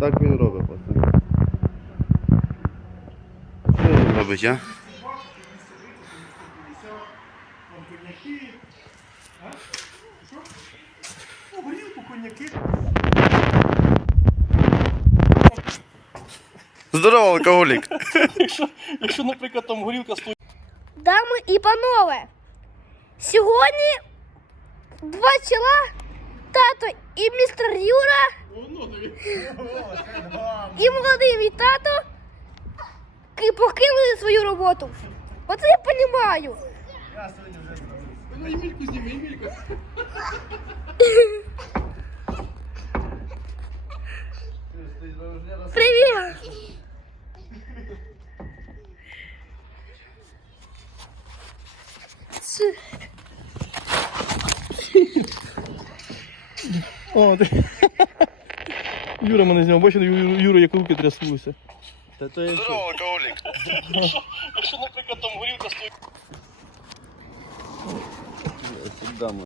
Так він робить, пацан. Що він робить, а? Здорово, алкоголік. Якщо, якщо, наприклад, там горілка стоїть. Дами і панове, сьогодні два чола, тато і містер Юра, і молодий мій тато ки- покинули свою роботу. Оце я розумію. Привіт! Це- О, ти... Юра мене зняв, бачите, Ю- Юра як руки тряслися. Та то я Здорово, алкоголік. Якщо, наприклад, там горілка стоїть. що?